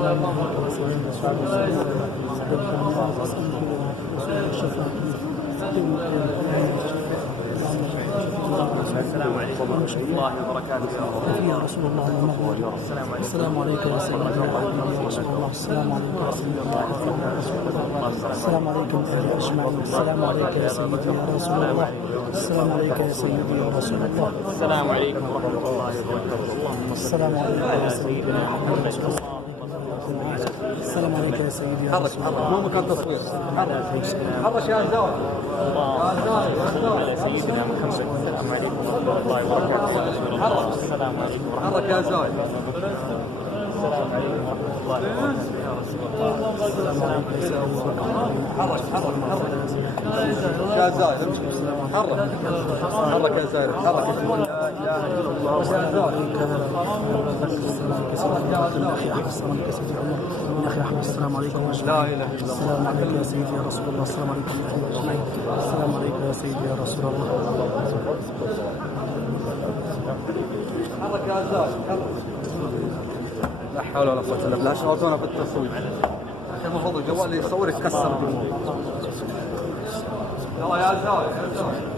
السلام عليكم ورحمة الله وبركاته. يا رسول الله المغفور. السلام عليكم يا سيدي يا رسول الله. السلام عليكم يا سيدي يا رسول الله. السلام عليكم يا أجمعين. السلام عليك يا سيدي يا رسول الله. السلام عليك يا سيدي يا رسول الله. السلام عليكم ورحمة الله وبركاته. السلام عليك يا سيدي محمد. السلام عليك يا سيدي يا رسول الله. مو مكان تصوير. حرش يا زاوية. على سيدنا محمد. السلام عليكم ورحمة الله وبركاته. السلام عليكم ورحمة الله. حرك يا زاوية. السلام عليكم ورحمة الله وبركاته. يا زايد حرك حرك يا زايد حرك يا زايد. لا اله الا الله. السلام عليكم. لا اله الا الله. السلام عليك يا سيدي يا رسول الله. السلام عليكم يا اجمعين. السلام عليكم يا سيدي يا رسول الله. حرك يا زايد حرك. لا حول ولا قوة الا بالله. شغلتونا في التصوير. المفروض الجوال اللي يصور يتكسر. يلا يا زايد يا زايد.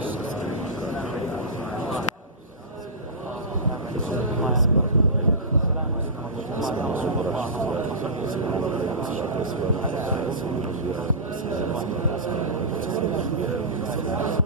Thank you.